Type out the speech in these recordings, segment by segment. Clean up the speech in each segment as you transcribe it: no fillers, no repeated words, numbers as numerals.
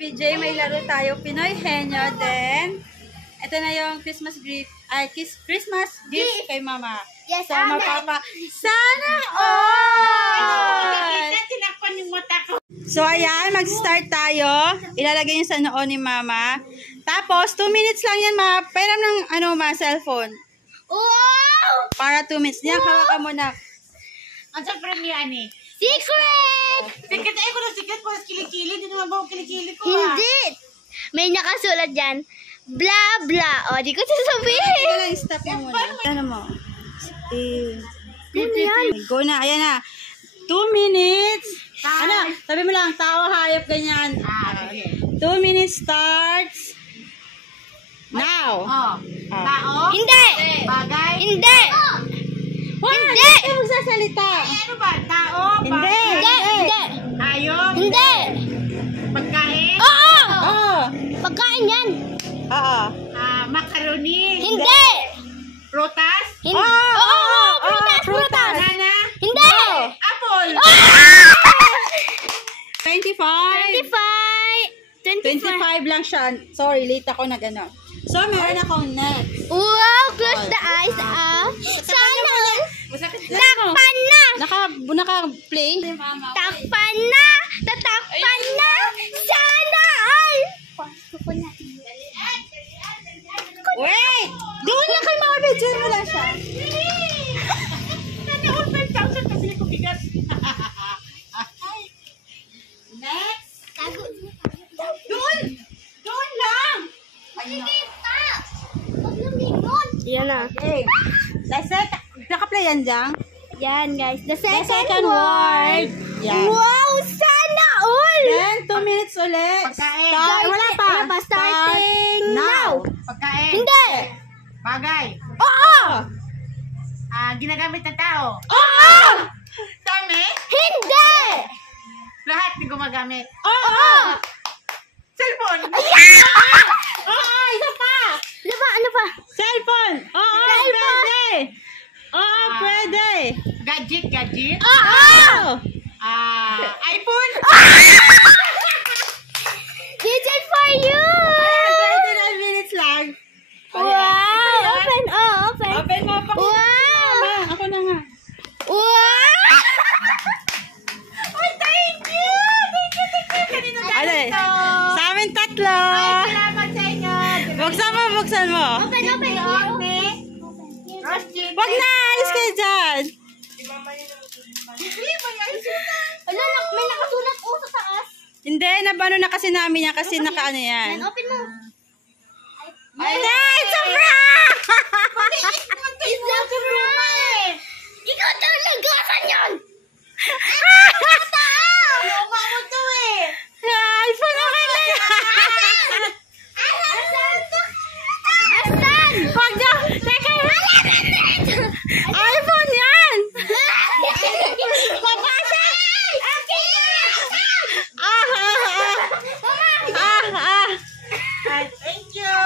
PJ, may laro tayo. Pinoy Henyo. Then, ito na yung Christmas gift. Ay, Christmas gift kay Mama. Yes, so, mapapa. Sana all! So, ayan. Mag-start tayo. Ilalagay yung sa noo ni Mama. Tapos, 2 minutes lang yan, Ma. Pairam ng, cellphone. Wow! Para 2 minutes. Diyan, hawakan mo na. Ang sa premian eh. Secret! Secret ay ko na secret para kilikili. Hindi naman ba kilikili ko Hindi! May nakasulat dyan. Blah, blah. O, di ko sasabihin. Ito lang, stop mo muna. Ano mo? Go na. Ayan na. 2 minutes. Ano? Sabi mo lang, tao, hayop, ganyan. Okay. 2 minutes starts now. Oh. Tao? Hindi! Bagay? Hindi! Hindi! Hindi magsasalita. Ano ba? Tao? Hindi. Hindi! Hindi! Hayop? Hindi! Pagkain? Oo! Oo. Pagkain yan! Oo. Macaroni? Hindi! Prutas? Hindi! Oo. Oo! Prutas! Prutas! Banana? Hindi! Apple? 25. 25! 25 lang siya. Sorry, late ako na gano'n. So, meron akong next. Wow! Close the eyes, Sana! Takpan na! Naka-play? Takpan na! Tatakpan na! Sana! Ay! Wait! Doon lang kay Mama Beth. Diyan mo lang siya. Next. Doon lang. Yan na. Okay. Naka-play yan dyan? Yan, guys. The The second, second word. Yan. Wow! Sana all! Then, 2 minutes ulit. Pagkain. Wala pa. Wala pa. Starting now. Pagkain? Hindi! Bagay? Oo! Ginagamit ng tao? Oo! Dami? Hindi! Lahat na gumagamit. Oo! Cellphone? Oo! Isa pa! Ano pa? Ano pa? Cellphone! Oo! Cellphone! Pwede! Oo! Pwede! Gadget? Oo! iPhone? Digit for you! Pwede 9 minutes lang. Wow! Open! Oh, open! Open mo pa. Wow! Ako na nga. Wow! Ay, thank you! Thank you! Kanino Ano eh? galing to? Sa amin tatlo. Salamat sa inyo. Buksan mo. Open! Open! Rusty. Wag na! Alis kayo dyan. Ano? May nakasulat po sa taas. Hindi, nabano na kasi namin yan kasi nakaano yan. Yan, open mo. Hindi! It's a prank! It's a prank! Ikaw talaga kanyan! Luma mo to eh. iPhone na kayo na yan. Asan? Wag na! Teka! iPhone yan! Thank you.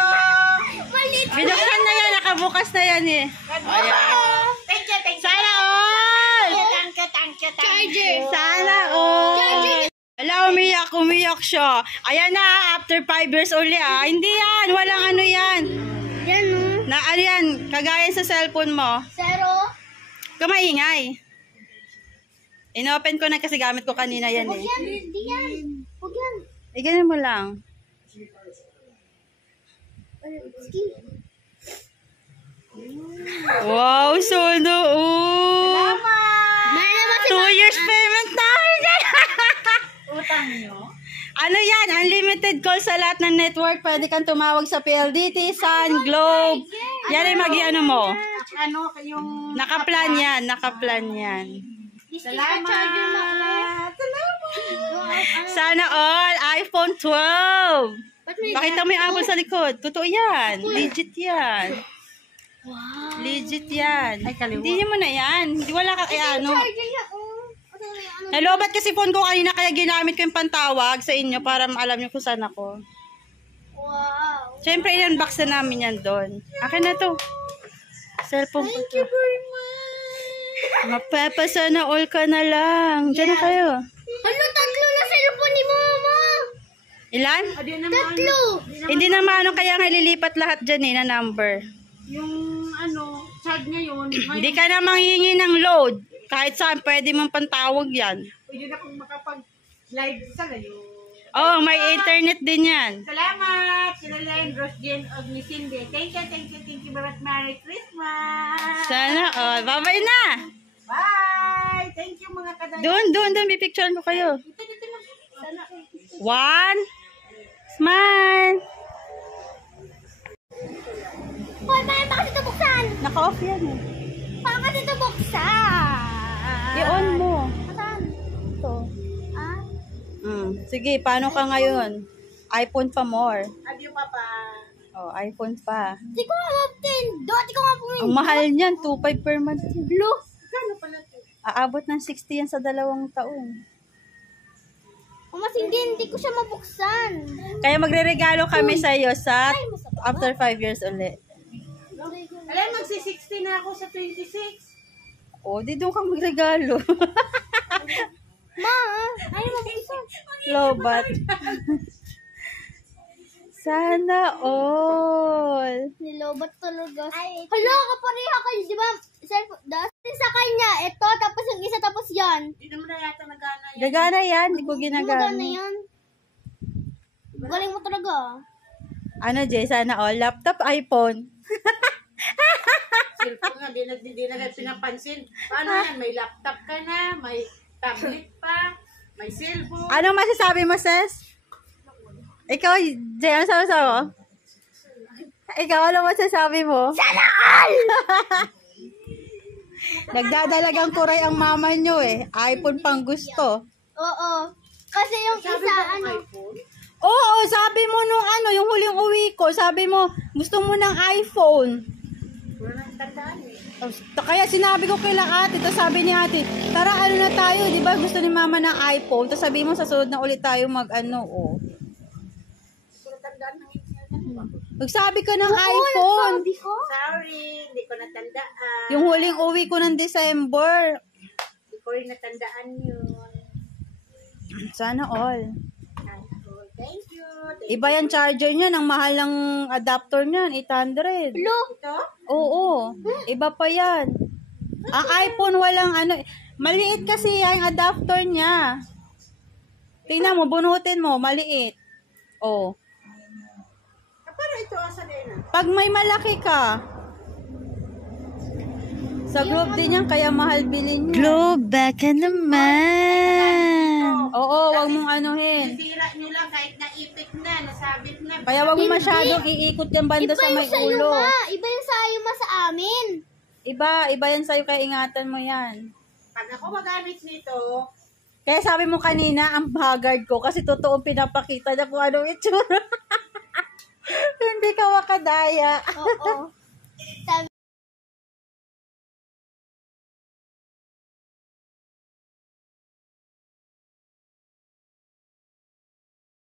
Binuksan na yan, nakabukas na yan eh. Thank you. Sana all! Thank you. Charger. Sana all! Ala, umiyak siya. Ayan na, after 5 years uli Hindi yan, walang ano yan. Yan o. Na ano yan, kagaya sa cellphone mo. Zero. Kamaingay. Inopen ko na kasi gamit ko kanina yan Huwag eh. yan. Hindi yan. Huwag yan. Ganyan mo lang. Wow, solo. May naman si 2 years payment namin yan. Utang nyo? Ano yan? Unlimited call sa lahat ng network. Pwede kang tumawag sa PLDT, Sun, Globe. Yan ay ano mo. Ano yung... Nakaplan yan. Salamat. Sana all. iPhone 12. Pakita mo yung Apple sa likod. Totoo yan. Legit yan. Wow. Legit yan. Ay, kaliwa. Hindi mo na yan. Hindi wala ka kaya ano. Charger yan. Nalobat kasi phone ko kanina kaya ginamit ko yung pantawag sa inyo para maalam nyo kung saan ako. Wow. Siyempre, in-unbox na namin yan doon. Akin na to. Cellphone ko Thank to. you very much. Magpapasana all ka na lang. Diyan na kayo. Ano, tatlo na cellphone ni Mama? Ilan? Adi naman. Tatlo. Hindi naman ano kaya nga lilipat lahat dyan eh na number. Yung ano, charge ngayon. Hindi ka na manghingi ng load. Kahit saan pwede mong pantawag yan. Pwede na kung makapag-live sa ngayon. Oh, may internet din yan. Salamat! Sila Len, Rose Jen, og ni Cindy. Thank you very much. Merry Christmas! Sana, oh, bye-bye na. Bye! Thank you mga kaday. Doon, pipicturean ko kayo. Dito lang. Sana. 1. Smile. Hoy, paano ba kasi ito buksan? Naka-off yan eh. Paano kasi ito buksan? I-on mo. Saan? Ito. Ah? Sige, paano ka ngayon? iPhone pa more. Adiyo, Papa. Oh, iPhone pa. Di ko nga maptindo. Di ko nga pumindo. Ang mahal niyan, 2.5 per month. Blue. Kano pala ito? Aabot ng 60 yan sa 2 taon. Mas hindi ko siya mabuksan. Kaya magre-regalo kami sa iyo sa after 5 years ulit. Alam, magsi-60 na ako sa 26. Oh, di doon kang magregalo. Ma, ayaw mabuksan. Lobat. Sana all. Nilobat talaga. Hala, kapareha kayo. Di ba? Dahil sa kanya, ito, tapos yung isa, tapos yan. Hindi naman na yata nagana yan. Gagana yan, di ko Maganda ginagamit. yan. Galing mo talaga. Ano, Jay? Sana all. Laptop, iPhone. Cellphone nga, di na pinapansin. Paano yan? May laptop ka na, may tablet pa, may cellphone. Ano masasabi mo, Ses? Ikaw, Jay, ano sabi mo? Ikaw, ano masasabi mo? Sana all! Nagdadalagang kuray ang mama nyo eh. iPhone pang gusto. Oo. Kasi yung isa, ano, iPhone? Oo, sabi mo nung ano, yung huling uwi ko, sabi mo, gusto mo ng iPhone. Wala nang tandaan eh. Kaya sinabi ko kay ate, tapos sabi ni ate, tara ano na tayo, di ba gusto ni mama ng iPhone, tapos sabi mo sa sunod na ulit tayo mag ano, oh. Wala tandaan ng Magsabi ka ng iPhone. sabi ko. Sorry, hindi ko natandaan. Yung huling uwi ko ng December. Hindi ko rin natandaan yun. Sana all. Thank you. Iba yung charger niya, ang mahal ng adapter niyan, 800. Lo, Ito? Oo, iba pa yan. Ang iPhone walang ano, maliit kasi yung adapter niya. Tingnan mo, bunutin mo, maliit. Oh. Pero ito, asa din ah. Pag may malaki ka, sa Globe din yan, kaya mahal bilhin niya. Globe, baka naman. Oo, wag mong anuhin. Sira nyo lang kahit naipit na, nasabit na. Kaya wag mo masyadong iikot yung banda iba sa yung may sa'yo, ulo. ma. Iba yung sa'yo, ma, sa amin. Iba yan sa'yo, kaya ingatan mo yan. Pag ako magamit nito, Kaya sabi mo kanina, ang haggard ko, kasi totoong pinapakita na kung anong itsura. Hindi ka makadaya. Oo.